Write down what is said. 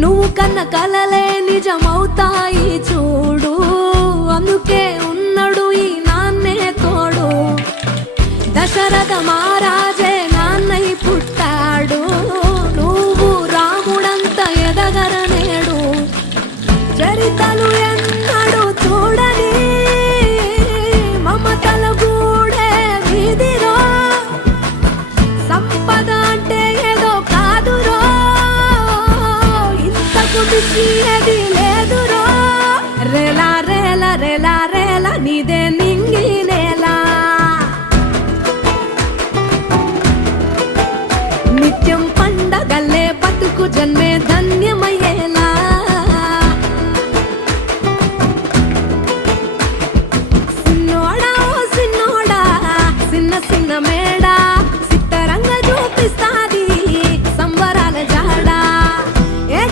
నువ్వు కన్న కలలే నిజమవుతాయి చూడు, అందుకే ఉన్నాడు ఈ నాన్నే తోడు. దశరథ మహారాజే నాన్నై పుట్టాడు, నువ్వు రాముడంత ఎదగరనేడు. చరితలు ఎన్నడు చూడని మమతల గూడే వీధిరో, సంపద అంటే ఏదో కాదురో, ఇంతకు మించి ఏది